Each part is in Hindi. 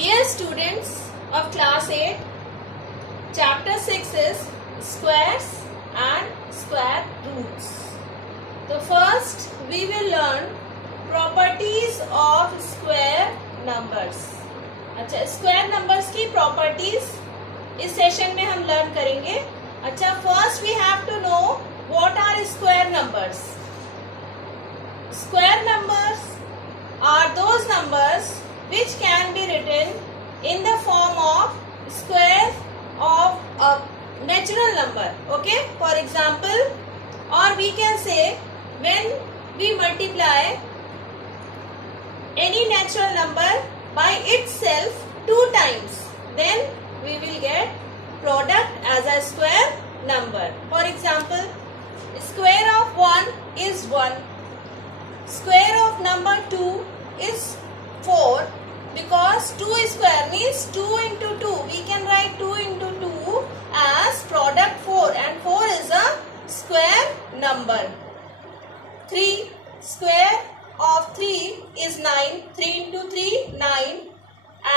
Dear students of class 8, chapter 6 is squares and square roots. So first we will learn properties of square numbers. अच्छा, square numbers की properties इस सेशन में हम लर्न करेंगे. अच्छा, first we have to know what are square numbers. Square numbers are those numbers which can be written in the form of square of a natural number. Okay, for example, or we can say when we multiply any natural number by itself 2 times, then we will get product as a square number. For example, square of 1 is 1, square of number 2 is 4. Because 2 square means 2 into 2. We can write 2 into 2 as product 4, and 4 is a square number. 3 square of 3 is 9. 3 into 3 9,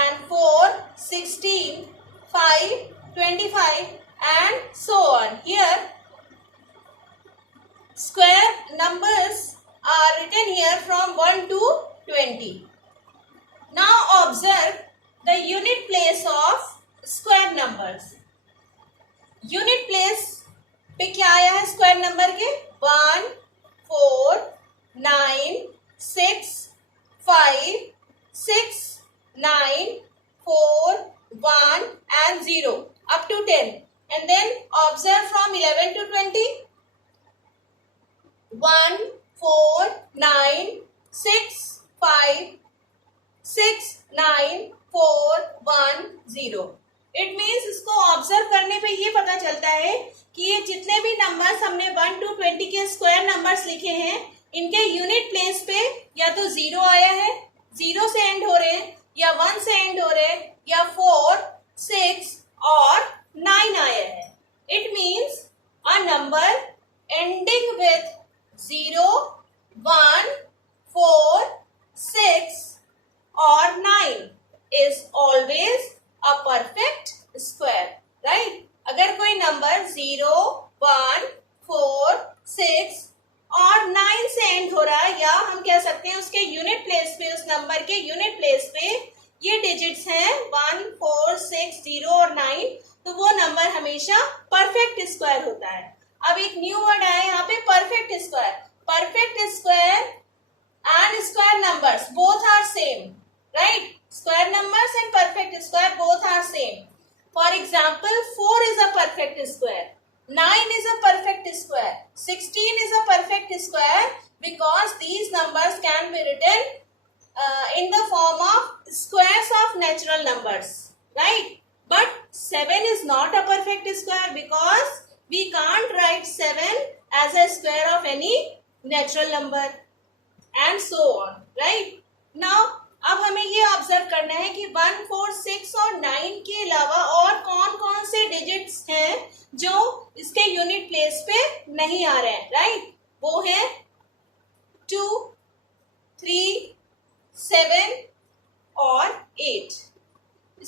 and 4 16, 5 25, and so on. Here square numbers are written here from 1 to 20. Now observe the unit place of square numbers. Unit place पे क्या आया है स्क्वायर नंबर के? 1, 4, 9, 6, 5, 6, 9, 4, 1 and 0 up to 10. And then observe from 11 to 20. 1, 4, 9, 6, 5, 6, 9, 4, 1, 0. It means इसको ऑब्जर्व करने पे ये पता चलता है कि ये जितने भी नंबर्स हमने 1 to 20 के स्क्वायर नंबर्स लिखे हैं, इनके यूनिट प्लेस पे या तो 0 आया है, 0 से एंड हो रहे हैं, या 1 से एंड हो रहे हैं, या 4, 6 और 9 आया है. It means a number ending with 0, 1, 4, 6 or 9 is always a perfect square, right? अगर कोई नंबर 0, 1, 4, 6 और 9 से एंड हो रहा है, या हम कह सकते हैं उसके यूनिट प्लेस पे, उस नंबर के यूनिट प्लेस पे ये डिजिट्स हैं 1, 4, 6, 0 और 9, तो वो नंबर हमेशा परफेक्ट स्क्वायर होता है. अब एक न्यू वर्ड आया यहाँ पे, perfect square. Perfect square and square numbers both are same, right? Square numbers and perfect square both are same. For example, 4 is a perfect square, 9 is a perfect square, 16 is a perfect square, because these numbers can be written in the form of squares of natural numbers, right? But 7 is not a perfect square because we can't write 7 as a square of any natural number. And so on, right? Now, अब हमें ये ऑब्जर्व करना है कि 1, 4, 6 और 9 के अलावा और कौन कौन से डिजिट्स हैं जो इसके यूनिट प्लेस पे नहीं आ रहे हैं, राइट? वो है 2, 3, 7 और 8.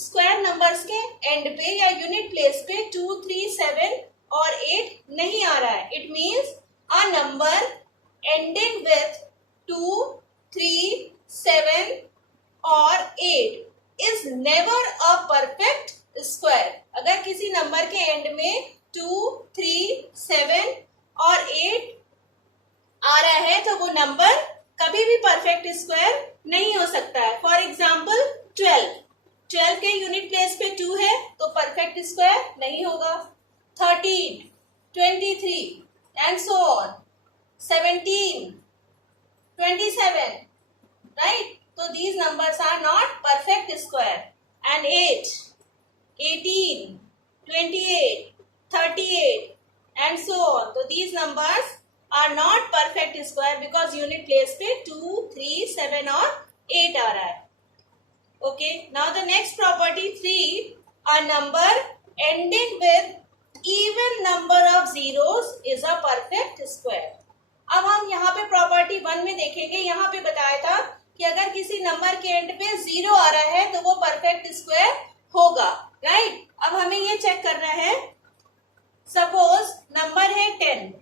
स्क्वायर नंबर्स के एंड पे या यूनिट प्लेस पे 2, 3, 7 और 8 नहीं आ रहा है. It means a number ending with 2, 3, 7 और 8 is never a perfect square. अगर किसी नंबर के एंड में 2, 3, 7 और 8 आ रहा है तो वो नंबर कभी भी परफेक्ट स्क्वायर नहीं हो सकता है. फॉर एग्जाम्पल 12 के यूनिट प्लेस पे 2 है तो परफेक्ट स्क्वायर नहीं होगा. 13, 23 and so on. 17, 27, right? So these numbers are not perfect square. And 8, 18, 28, 38 and so on. So these numbers are not perfect square because unit place पे 2, 3, 7 और 8 आ रहा है. Okay. Now the next property 3, a number ending with even number of zeros is a perfect square. अब हम यहाँ पे प्रॉपर्टी 1 में देखेंगे. यहाँ पे बताया था कि अगर किसी नंबर के एंड पे 0 आ रहा है तो वो परफेक्ट परफेक्ट स्क्वायर होगा, राइट। अब हमें ये चेक करना है, सपोज नंबर है 10।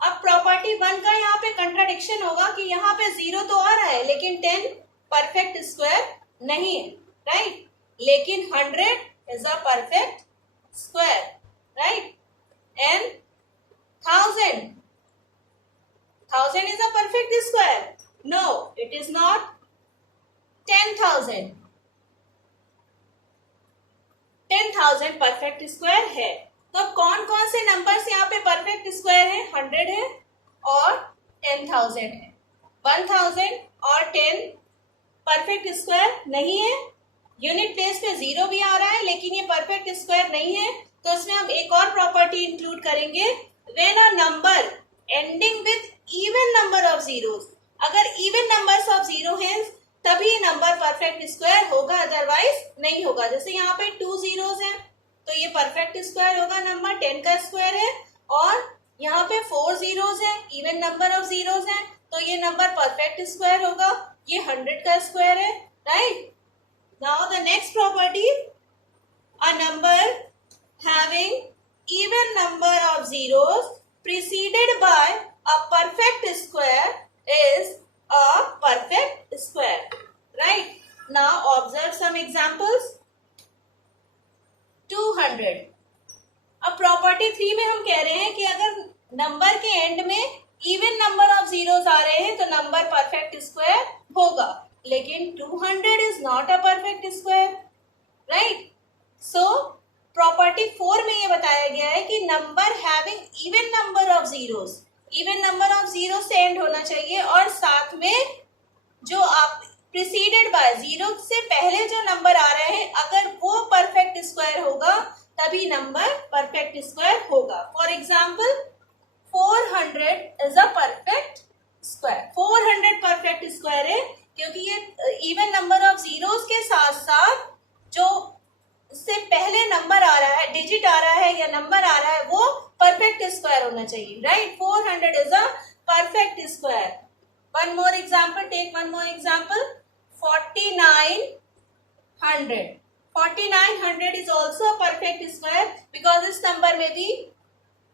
अब प्रॉपर्टी 1 का यहाँ पे कंट्राडिक्शन होगा कि यहाँ पे 0 तो आ रहा है लेकिन 10 परफेक्ट स्क्वायर नहीं है, राइट। लेकिन 100 is a perfect square, right. And 1000 is a perfect square. No, it is not. 10,000 perfect square है। तो कौन कौन से नंबर्स यहाँ पे परफेक्ट स्क्वायर है? 100 है और 10,000 है। 1000 और 10 परफेक्ट स्क्वायर नहीं है। यूनिट प्लेस पे 0 भी आ रहा है लेकिन ये परफेक्ट स्क्वायर नहीं है। तो इसमें हम एक और प्रॉपर्टी इंक्लूड करेंगे, when a number ending with even number of zeros. अगर इवन नंबर्स ऑफ जीरो हैं तभी नंबर परफेक्ट स्क्वायर होगा, अदरवाइज नहीं होगा। जैसे यहाँ पे 2 जीरोस हैं तो ये परफेक्ट स्क्वायर होगा, नंबर 10 का स्क्वायर है। और यहाँ पे 4 जीरोस हैं, इवन नंबर ऑफ जीरोस हैं, तो ये नंबर परफेक्ट स्क्वायर होगा, ये 100 का स्क्वायर है, right. Now the next property, a number having even number of zeros preceded by a perfect square is a perfect square, right? Now observe some examples. 200. अब प्रॉपर्टी 3 में हम कह रहे हैं कि अगर नंबर के एंड में इवन नंबर ऑफ जीरोस आ रहे हैं तो नंबर परफेक्ट स्क्वायर होगा, लेकिन 200 is not a perfect square, right. So property 4 में ये बताया गया है कि number having even number of zeros, even number of zero से एंड होना चाहिए और साथ में जो आप प्रीसीडेड बाय, जीरो से पहले जो नंबर आ रहे हैं अगर वो परफेक्ट स्क्वायर होगा तभी नंबर परफेक्ट स्क्वायर होगा। For example 400 is a perfect square. 400 perfect square है क्योंकि ये इवन नंबर ऑफ जीरोस के साथ साथ जो से पहले नंबर आ रहा है, डिजिट आ रहा है या नंबर आ रहा है, वो परफेक्ट स्क्वायर होना चाहिए, right. 400 is a perfect square. One more example, take one more example, 4900 is also a perfect square because इस नंबर में भी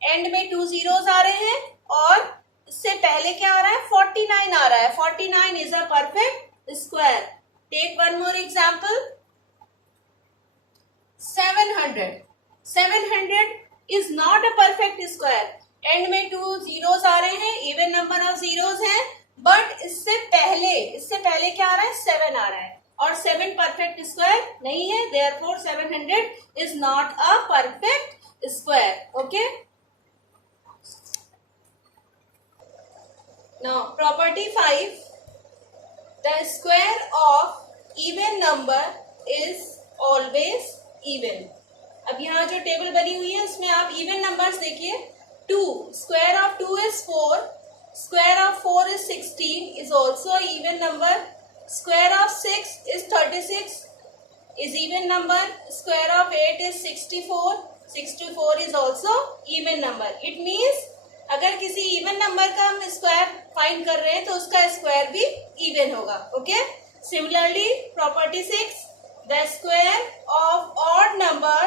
एंड में 2 जीरोस आ रहे हैं और इससे पहले क्या आ रहा है? 49 आ रहा है। 49 is a perfect square. Take one more example, 700 is not a perfect square. End में 2 जीरोस आ रहे हैं, इवन नंबर ऑफ जीरोस हैं, बट इससे पहले क्या आ रहा है? 7 आ रहा है और 7 परफेक्ट स्क्वायर नहीं है, therefore 700 is not a perfect square. Okay. Now property 5, the square of even number is always even. अब यहाँ जो टेबल बनी हुई है उसमें आप इवन नंबर्स देखिए। 2, square of 2 is 4, square of 4 is 16, is also even number. Square of 6 is 36, is even number. Square of 8 is 64, 64 is also even number. It means अगर किसी इवन नंबर का हम स्क्वायर फाइंड कर रहे हैं तो उसका स्क्वायर भी इवन होगा, okay. Similarly property 6, the square of odd number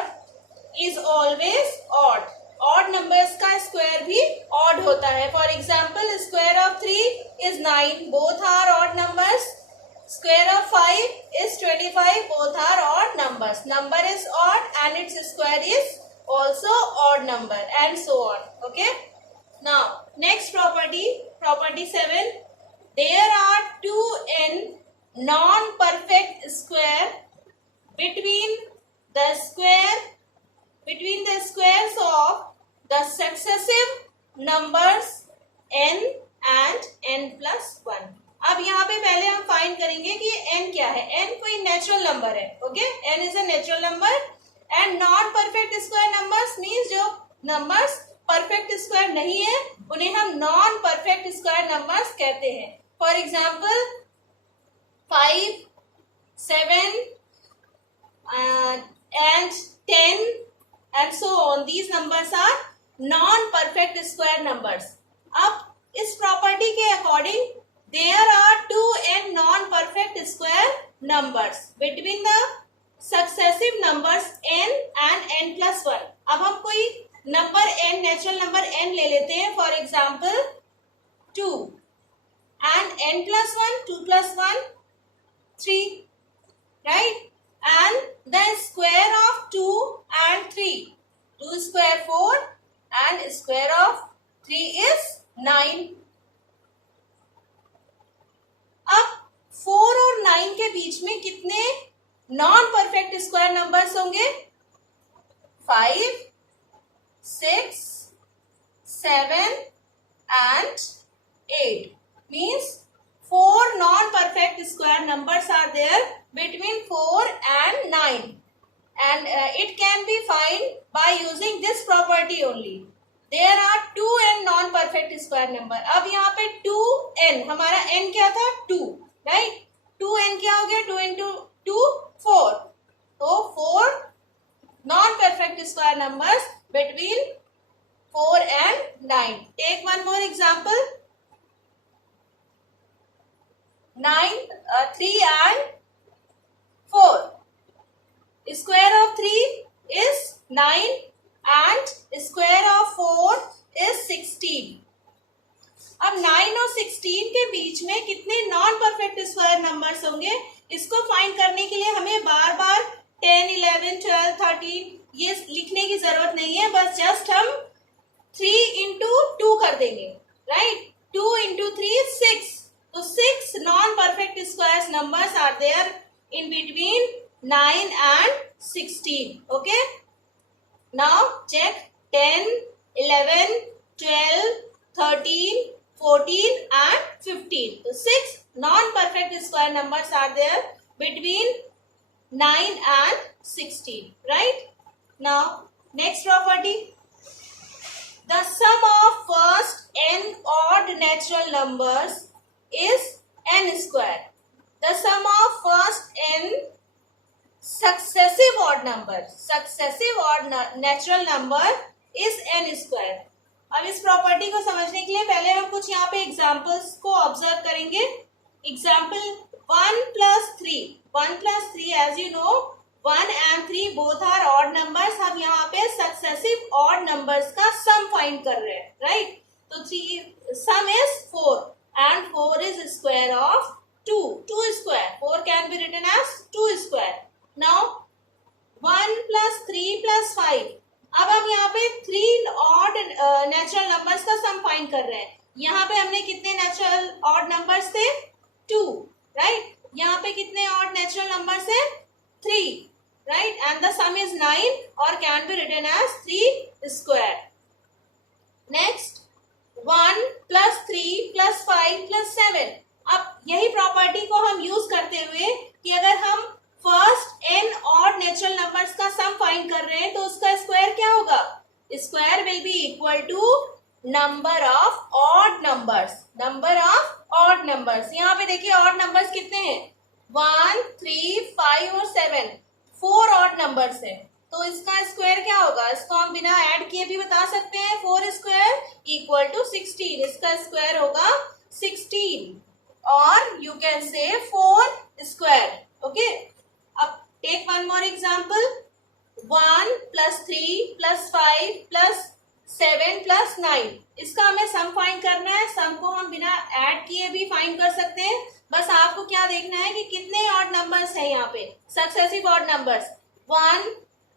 is always odd. Odd numbers का square भी odd होता है। For example, square of 3 is 9. Both are odd numbers. Square of 5 is 25. Both are odd numbers. Number is odd and its square is also odd number and so on. Okay. Now next property, property 7. There are 2n non-perfect square between the squares of the successive numbers n and n plus 1. अब यहाँ पे पहले हम फाइंड करेंगे कि n क्या है। n कोई नेचुरल नंबर है, okay. n is a natural number and non perfect square numbers means जो नंबर्स परफेक्ट स्क्वायर नहीं है उन्हें हम नॉन परफेक्ट स्क्वायर नंबर्स कहते हैं। For example 5, 7 and 10 and so on. These numbers are non-perfect square numbers. अब इस प्रॉपर्टी के according there are 2n non-perfect square numbers between the successive numbers n and n plus 1. अब हम कोई number n, natural number n ले लेते हैं. For example 2 and n plus 1, 2 plus 1, 3, right? And the square of 2 and 3, 2 square 4 and square of 3 is 9. अब 4 और 9 के बीच में कितने नॉन परफेक्ट स्क्वायर नंबर्स होंगे? 5, 6, 7 and 8. Means 4 non-perfect square numbers are there between 4 and 9. And it can be found by using this property only. There are 2n non-perfect square number. अब यहाँ पे 2n, हमारा n क्या था? 2, right? 2n क्या हो गया? 2 into 2, 4. तो 4 non-perfect square numbers between 4 and 9. Take one more example. 3 and 4. Square of 3 is 9 and square of 4 is 16. अब 9 और 16 के बीच में कितने नॉन परफेक्ट स्क्वायर नंबर्स होंगे? इसको फाइंड करने के लिए हमें बार बार 10, 11, 12, 13 ये लिखने की जरूरत नहीं है. बस जस्ट हम 3 into 2 कर देंगे, राइट? 2 into 3 is 6. तो 6 non perfect square numbers are there in between 9 and 16. Okay? Now check 10, 11, 12, 13, 14 and 15. So 6 non-perfect square numbers are there between 9 and 16. Right? Now next property. The sum of first n odd natural numbers is n square. The sum of first n successive odd natural number is n square. अब इस प्रॉपर्टी को समझने के लिए पहले हम कुछ यहाँ पे एग्जांपल्स को ऑब्जर्व करेंगे. Example 1 plus 3. 1 plus 3 as you know 1 and 3 both are odd numbers. हम यहाँ पे सक्सेसिव odd numbers का सम फाइंड कर रहे हैं, राइट? तो 3 सम is 4 and 4 is square of 2. 2 square. 4 can be written as 2 square. Now 1 plus 3 plus 5. अब हम यहाँ पे 3 ऑड नेचुरल नंबर्स का सम फाइंड कर रहे हैं. यहाँ पे हमने कितने नेचुरल ऑड नंबर्स थे? 2, राइट? यहाँ पे कितने ऑड नेचुरल नंबर्स है? 3, right? And the sum is 9 और can be written as 3 square. Next 1 plus 3 plus 5 plus 7. अब यही प्रॉपर्टी को हम यूज करते हुए कि अगर हम first n odd natural numbers का सम फाइंड कर रहे हैं तो उसका स्क्वायर क्या होगा? Square will be equal to number of odd numbers. Number of odd numbers. यहाँ पे देखिए ऑड नंबर्स कितने हैं? 1, 3, 5 और 7. 4 ऑड नंबर्स हैं. तो इसका स्क्वायर क्या होगा? इसको हम बिना ऐड किए भी बता सकते हैं. 4 स्क्वायर इक्वल टू 16. इसका स्क्वायर होगा 16 और you can say 4 square. Okay? अब take one more example. 1 plus 3 plus 5 plus 7 plus 9. इसका हमें सम फाइंड करना है. सम को हम बिना ऐड किए भी फाइंड कर सकते हैं. बस आपको क्या देखना है कि कितने ऑड नंबर्स हैं यहाँ पे, successive odd numbers. 1,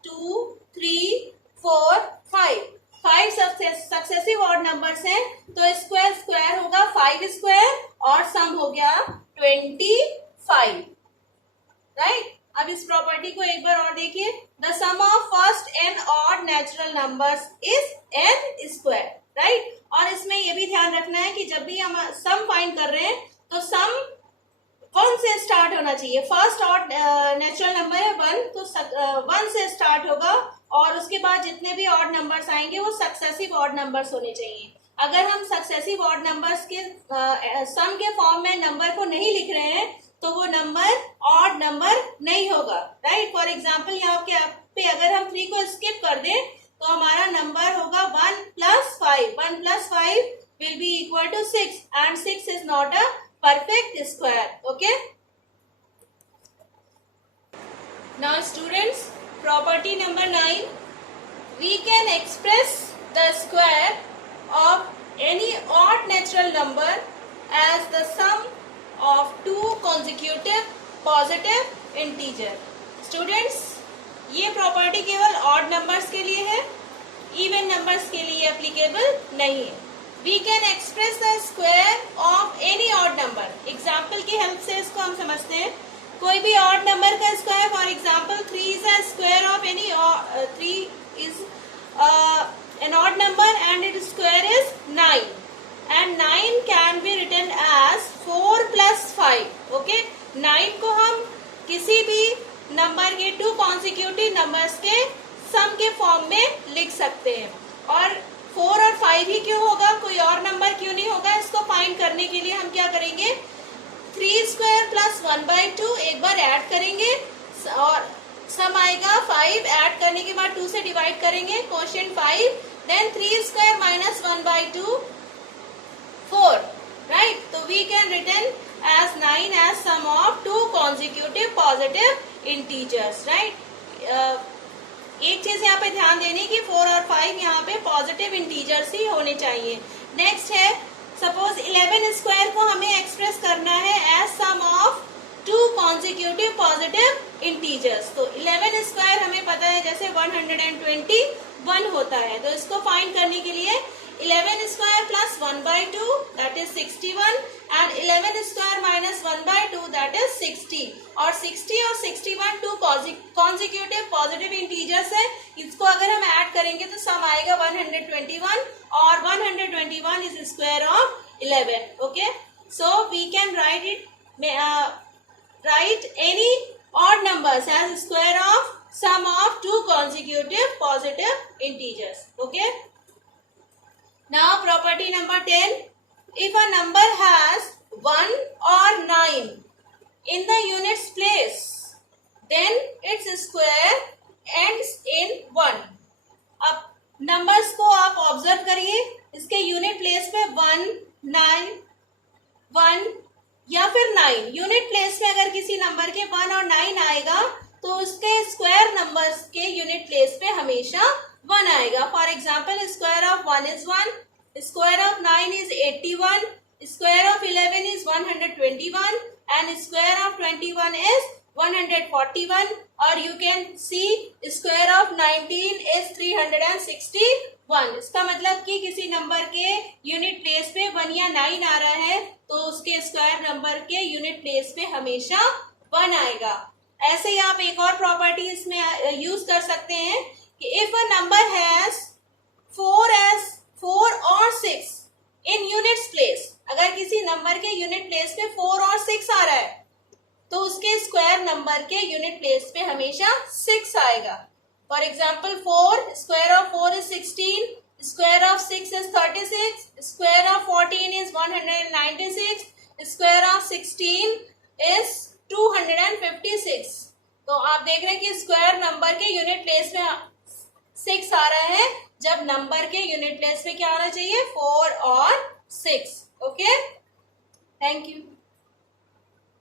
2, 3, 4, 5. 5 successive odd numbers हैं. तो स्क्वायर स्क्वायर होगा 5 स्क्वायर और सम हो गया 25, राइट? अब इस प्रॉपर्टी को एक बार और देखिए. The sum of first n odd natural numbers is n square, right? और इसमें ये भी ध्यान रखना है कि जब भी हम सम फाइंड कर रहे हैं तो सम 1 से स्टार्ट होना चाहिए. फर्स्ट ऑड नेचुरल नंबर है 1, तो 1 से स्टार्ट होगा और उसके बाद जितने भी ऑड नंबर्स आएंगे वो सक्सेसिव ऑड नंबर्स होने चाहिए. अगर हम सक्सेसिव ऑड नंबर्स के सम के फॉर्म में नंबर को नहीं लिख रहे हैं तो वो नंबर ऑड नंबर नहीं होगा, राइट? फॉर एग्जाम्पल यहाँ पे अगर हम 3 को स्किप कर दें तो हमारा नंबर होगा 1 plus 5. 1 plus 5 will be equal to 6 and 6 is not a perfect square. Okay? Now students, property number 9, we can express the square of any odd natural number as the sum of two consecutive positive integer. Students, ये प्रॉपर्टी केवल ऑड नंबर्स के लिए है, इवन नंबर्स के लिए एप्लीकेबल नहीं है. We can express the square of any odd number. Example की हेल्प से इसको हम समझते हैं. कोई भी ऑड नंबर का square, for example 3 is a square of any 3 is an odd number and its square is 9 and 9 can be written as 4 plus 5. okay, 9 को हम किसी भी नंबर के टू कॉन्सिक्यूटिव नंबर्स के सम के फॉर्म में लिख सकते हैं. और 4 और 5 ही क्यों होगा, कोई और नंबर क्यों नहीं होगा? इसको फाइंड करने के लिए हम क्या करेंगे, 3 स्क्वायर प्लस 1/2 एक बार ऐड करेंगे और सम आएगा 5. ऐड करने के बाद 2 से डिवाइड करेंगे, quotient 5, then 3 square minus 1/2 4. Right, तो we can written as 9 as sum of two consecutive positive integers. right, एक चीज यहाँ पे ध्यान देने की 4 और 5 यहाँ पे पॉजिटिव इंटीजर्स ही होने चाहिए. नेक्स्ट है, सपोज 11 स्क्वायर को हमें एक्सप्रेस करना है as sum of two consecutive positive integers. तो 11 स्क्वायर हमें पता है जैसे 121 होता है. तो इसको फाइंड करने के लिए 11 square plus 1/2 that is 61 and 11 square minus 1/2 that is 60. और 60 और 61 टू कॉन्सिक्यूटिव पॉजिटिव इंटीजर्स है. इसको अगर हम ऐड करेंगे तो सम आएगा 121 और 121 is square of 11. Okay, so we can write it, write any odd numbers as square of sum of two consecutive positive integers. okay, now property number 10, if a number has 1 or 9 in the units place then its square ends in 1. अब नंबर्स को आप ऑब्जर्व करिए, इसके यूनिट प्लेस पे 1, 9, 1 या फिर 9. यूनिट प्लेस में अगर किसी नंबर के 1 और 9 आएगा तो उसके स्क्वायर नंबर्स के यूनिट प्लेस पे हमेशा 1 आएगा. For example, square of 1 is 1, square of 9 is 81, square of 11 is 121 and square of 21 is 141. और you can see square of 19 is 361. इसका मतलब कि किसी नंबर के यूनिट प्लेस पे 1 या 9 आ रहा है तो उसके स्क्वायर नंबर के यूनिट प्लेस पे हमेशा 1 आएगा. ऐसे ही आप एक और प्रॉपर्टी इसमें यूज कर सकते हैं कि इफ अ नंबर हैज 4 और 6 इन यूनिट्स प्लेस, अगर किसी नंबर के यूनिट प्लेस पे 4 और 6 आ रहा है तो उसके स्क्वायर नंबर के यूनिट प्लेस पे हमेशा 6 आएगा. For example, 4 square of 4 is 16, square of 6 is 36, square of 14 is 196, square of 16 is 256. तो आप देख रहे हैं कि स्क्वायर नंबर के यूनिट प्लेस में 6 आ रहा है, जब नंबर के यूनिट प्लेस में क्या आना चाहिए, 4 और 6. Okay, thank you.